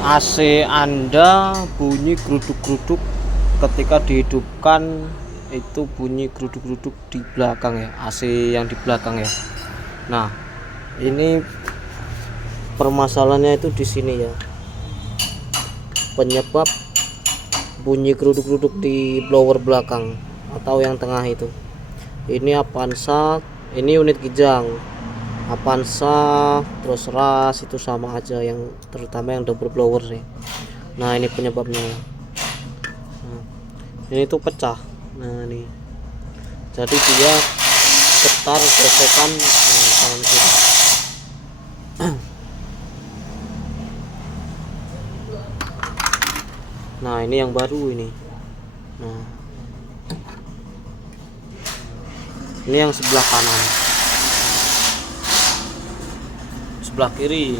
AC Anda bunyi gruduk-gruduk ketika dihidupkan, itu bunyi gruduk-gruduk di belakang ya, AC yang di belakang ya. Nah, ini permasalahannya itu di sini ya. Penyebab bunyi gruduk-gruduk di blower belakang atau yang tengah itu. Ini Avanza, ini unit kijang. Avanza terus ras itu sama aja, yang terutama yang double blower nih. Nah, ini penyebabnya. Nah, ini tuh pecah. Nah, ini jadi dia getar gesekan kanan kiri. Nah, ini yang baru ini. Nah, ini yang sebelah kanan, sebelah kiri.